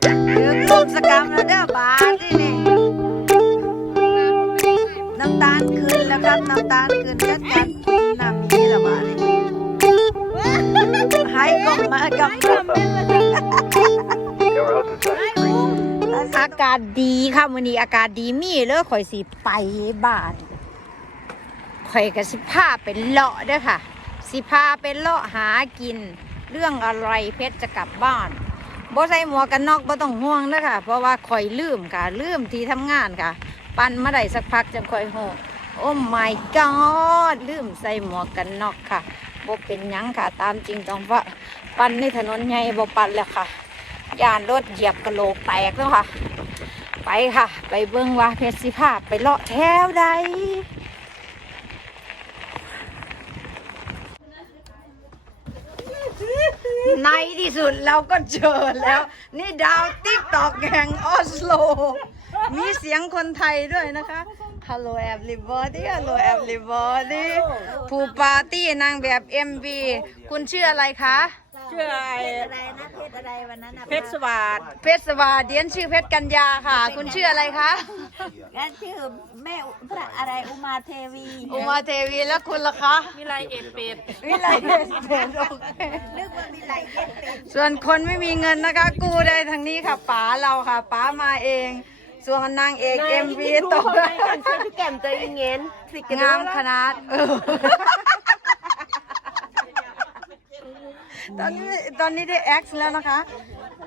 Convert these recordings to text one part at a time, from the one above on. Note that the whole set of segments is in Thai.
ถือดลมสกรรมแล้วเด้อบาทนี่นี่น้ำตาลขึ้นแล้วครับน้ำตาลขึ้นจัดการน้ำมีแล้วบาทนี่ให้กบมากับอากาศดีค่ะมื้อนี้อากาศดีมีเลยข่อยสิไปบ้านข่อยก็สิพาไปเลาะเด้อค่ะ สิพาไปเลาะหากิน เรื่องอะไรเพชรจะกลับบ้าน บ่ใส่หมวกกันน็อกบ่ต้องห่วงเด้อค่ะ เพราะว่าข่อยลืมค่ะ ลืมที่ทำงานค่ะ ปั่นมาได้สักพักจังข่อยโหโอ้ my god ลืมใส่หมวกกันน็อกค่ะบ่เป็นหยังค่ะ ตามจริงต้องว่าปั่นในถนนใหญ่บ่ปั่นแล้วค่ะยานรถเหยียบกระโหลกแตกแล้วค่ะ ไปค่ะ ไปเบิ้งว่าเพชรสิภาพไปเลาะแถวใด ในที่สุดเราก็เจอแล้ว นี่ดาวติ๊กตอกแห่งออสโล มีเสียงคนไทยด้วยนะคะ Hello everybody Hello everybody ผู้ปาร์ตี้นางแบบ MV คุณชื่ออะไรคะ ชื่ออะไรอะไรนะเพชรอะไรวันนั้นน่ะเพชรสวัสดเพชรสวาเดียนชื่อเพชรกัญญาค่ะ คุณชื่ออะไรคะงั้นชื่อแม่อุพระอะไรอุมาเทวีอุมาเทวีแล้วคุณล่ะคะวิไลเอ็ดเป็ดวิไลเพชรเป็นโอเคนึกว่ามีไรเย็นเป็นส่วนคนไม่มีเงินนะคะ กู้ได้ทางนี้ค่ะป๋าเราค่ะป๋ามาเองส่วนนางเอกเอ็มวีตกช่วยพี่แก้มใจเย็นสิกันงามขนาดเออ ตอนนี้ตอนนี้ได้ X แล้วนะคะ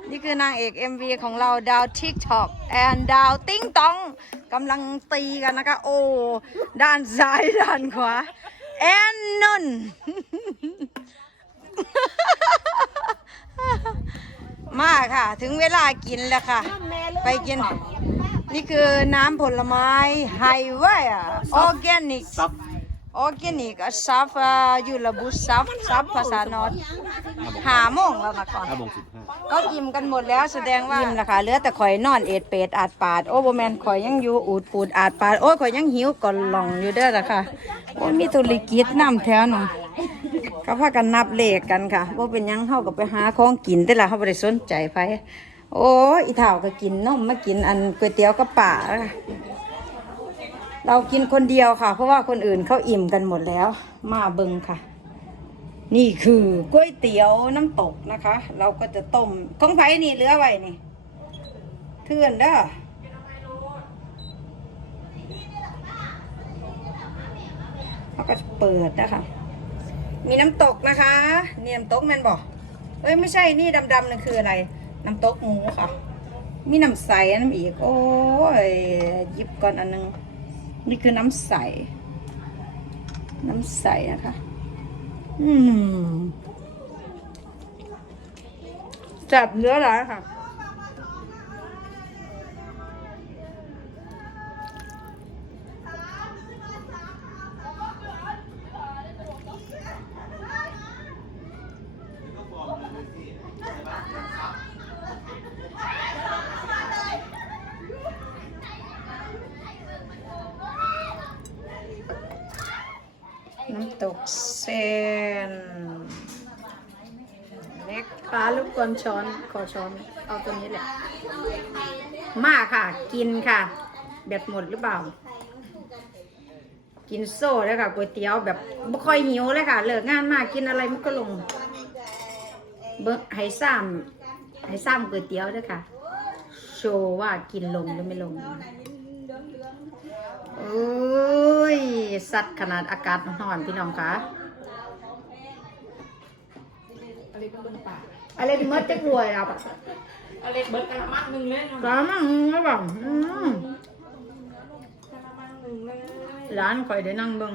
นี่คือนางเอก MV ของเราดาว TikTok แอนดาวติ้งตองกำลังตีกันนะคะ โอ้ ด้านซ้ายด้านขวา แอนนนมาค่ะ ถึงเวลากินแล้วค่ะ ไปกิน นี่คือน้ำผลไม้ไฮเวย์ออร์แกนิก ออร์แกนิกซับยูระบุซับซับภาษานอตหาโมงแล้วนะคะห้าโมงสิบห้าก็อิ่มกันหมดแล้วแสดงว่าอิ่มแล้วค่ะเหลือแต่ข่อยนอนเอ็ดเป็ดอาดปาดโอ้โบแมนข่อยยังอยู่อูดปูดอาดปาดโอ้ยข่อยยังหิวก่อนหลองอยู่เด้อละค่ะโอ้ยมีธุรกิจน้ำแถวหนองก็พากันนับเลขกันค่ะว่าเป็นหยังเข้ากับไปหาของกินแต่ละเขาไม่ได้สนใจไฟโอ้ยอีเท่าก็กินนมมากินอันก๋วยเตี๋ยวกับป่าค่ะ เรากินคนเดียวค่ะ เพราะว่าคนอื่นเขาอิ่มกันหมดแล้ว มาเบิงค่ะ นี่คือก๋วยเตี๋ยวน้ำตกนะคะ เราก็จะต้มของไผ่นี่เหลือไว้นี่เทื่อนเด้อเราก็จะเปิดนะคะ มีน้ำตกนะคะนี่น้ำตกแมนบอกเอ้ยไม่ใช่นี่ดำๆนั่นคืออะไร น้ำตกหมูค่ะ มีน้ำใสน้ำอีก โอ้ยหยิบก่อนอันนึง นี่คือน้ำใส น้ำใสนะคะ อืมจับเนื้อร้ายค่ะ ตกเส้นเล็กฟ้าลูกกอนช้อนขอช้อนเอาตัวนี้แหละ มาค่ะ กินค่ะ แบตหมดหรือเปล่า กินโซ่เลยค่ะก๋วยเตี๋ยวแบบไม่ค่อยหิวเลยค่ะ เลิกงานมากินอะไรมันก็ลง เบิ้งให้ซ้ำให้ซ้ำก๋วยเตี๋ยวด้วยค่ะ โชว์ว่ากินลงหรือไม่ลงโอ้ ย สัตว์ขนาดอากาศร้อนๆพี่น้องคะอะไรที่มดจะรวยอะอะไรเบิร์ดกระมังหนึ่งเลยเนาะร้านมั่งแล้วแบบอืมกระมังหนึ่งเลยร้านคอยได้นั่งเบัง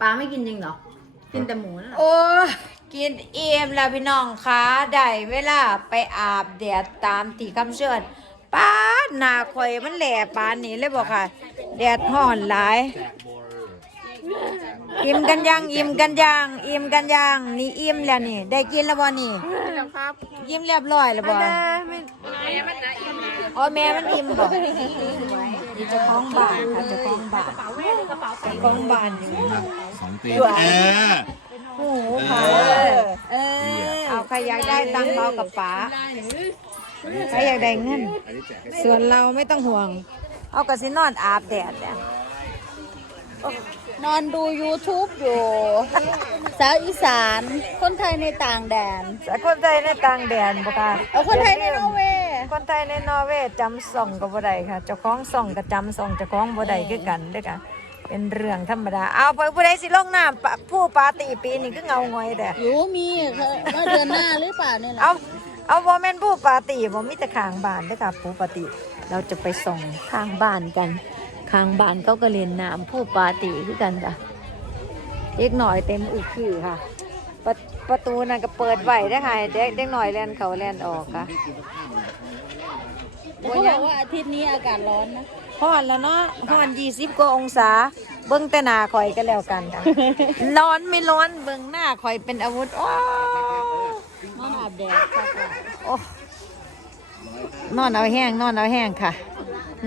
ปลาไม่กินจริงเหรอ กินแต่หมูนะโอ้กินเอ็มแล้วพี่น้องคะได้เวลาไปอาบแดดตามที่คำเชิญป้าดหนาคอยมันแหล่ปานนี้เลยบอกค่ะ แดดห่อนหลาย อิ่มกันยัง อิ่มกันยัง อิ่มกันยัง นี่อิ่มแล้วนี่ ได้กินแล้วบ่นี่แล้วครับยิ้มเรียบร้อยแล้วบ่ไม่ไม่มันนะอิ่มนะอ๋อแม่มันอิ่มบ่นี่เจะคล้าของบ้านค่ะเจะคล้าของบ้านกระเป๋าแม่กระเป๋าเจ้าของบ้านอยู่สองเตียงเออโอ้โหค่ะเออเอาใครอยากได้ตังค์เบากับป๋าใครอยากได้เงิน ส่วนเราไม่ต้องห่วง เอากระสินอนอาบแดดเนี่ยนอนดู YouTube อยู่ สาวอีสาน คนไทยในต่างแดน แต่คนไทยในต่างแดนบ่ค่ะเอาคนไทยในนอร์เวย์ คนไทยในนอร์เวย์จำส่องก็บ่ได้ค่ะเจ้าของส่องก็จำส่องเจ้าของบ่ได้คือกันเด้อค่ะเป็นเรื่องธรรมดา เอาไปผู้ใดสิลงน้ำปะผู้ปาร์ตี้ปีนี้ก็เงางอยแต่อยู่มีเขาว่าเดือนหน้าหรือเปล่าเนี่ยแหละเอาเอาบ่แม่นผู้ปาร์ตี้บ่มีแต่ข้างบ้านเด้อค่ะผู้ปาร์ตี้ เราจะไปส่องข้างบ้านกัน ข้างบ้านเขาก็เล่นน้ำผู้ปาร์ตี้คือกันจ้ะเด็กหน่อยเต็มอึกคือค่ะ ประประตูนั่นก็เปิดไว้ได้อค่ะเด็กเด็กหน่อยแล่นเขาแล่นออกค่ะแต่เขาบอกว่าอาทิตย์นี้อากาศร้อนนะฮ้อนแล้วเนาะฮ้อน20กว่าองศา เบิ่งแต่หน้าข่อยก็แล้วกันค่ะร้อนไม่ร้อนเบิ่งหน้าข่อยเป็นอาวุธโอ้นอนอาบแดดค่ะโอ้ นอนเอาแห้งนอนเอาแห้งค่ะ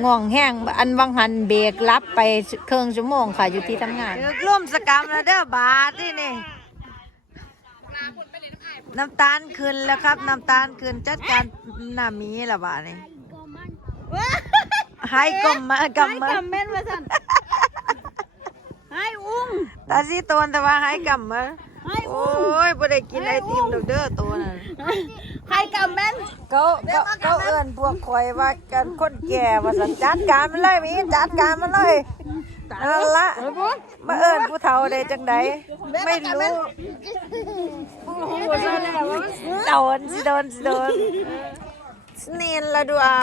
ง่วงแห้งอันวังหันเบรกรับไปครึ่งชั่วโมงค่ะอยู่ที่ทำงานร่วมสกรรมแล้วเด้อบาทนี่นี่น้ำตาลขึ้นแล้วครับน้ำตาลขึ้นจัดการหน้ามีละบาทนี่ให้กลมมากำมาคอมเมนต์มาสั่นให้อุ้งตาสีโตนแต่ว่าให้กำมาให้ โอ้อุ้งยบ่ได้กินไอติมดอกเด้อตัวนั้นให้คอมเมนต์เขาเขาเขาเอิ้นพวกข่อยว่ากันคนแก่ว่าสันจัดการมันเลยหมีจัดการมันเลยนั่นละมาเอิ้นผู้เฒ่าได้จังใดไม่รู้โดนสิโดนสิโดนเนียนละดูอะ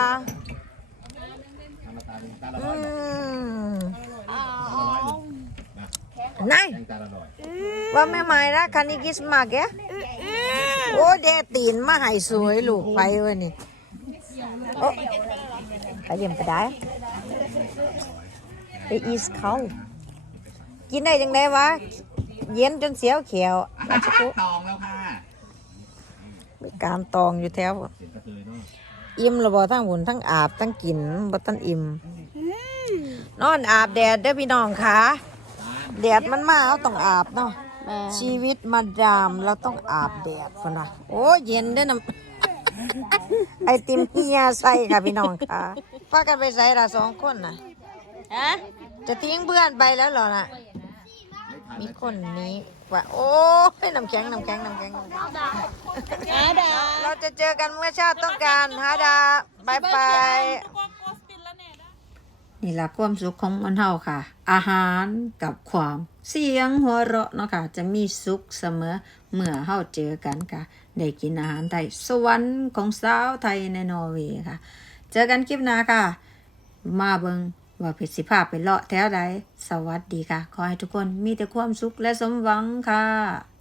อืมนาย ว่าแม่ไม้ละคันนี้กิสมากแกโอ้เดตีนมาให้สวยลูกไปเว้ยนี่โอ้ไปเยี่ยมไปได้ไปอีสเขากินได้จังไดวะ เย็นจนเสียวเขียวอาชิคุตองแล้วค่ะมีการตองอยู่แถวอิ่มระบอทั้งหุ่นทั้งอาบทั้งกินบ่ทันอิ่มนอนอาบแดดเด้อพี่น้องค่ะแดดมันมาเราต้องอาบเนาะ แม่ชีวิตมาดามเราต้องอาบแดดคนน่ะโอ้เย็นเด้อน้ำไอติมเฮียใส่ค่ะพี่น้องค่ะพากันไปใส่ละสองคนน่ะฮะจะทิ้งเพื่อนไปแล้วเหรอน่ะ มีคนนี้ว่า โอ้ยน้ำแข็งน้ำแข็งน้ำแข็งน้ำแข็งฮาดาเราจะเจอกันเมื่อชาติต้องการฮาดาบายบายนี่ละความสุขของมันเฮาค่ะ อาหารกับความ เสียงหัวเราะเนาะค่ะ จะมีสุขเสมอเมื่อเฮาเจอกันค่ะ ได้กินอาหารไทย สวรรค์ของสาวไทยในนอร์เวย์ค่ะ เจอกันคลิปหน้าค่ะ มาเบิงว่าเพชรสิภาพไปเลาะแถวใดสวัสดีค่ะ ขอให้ทุกคนมีแต่ความสุขและสมหวังค่ะ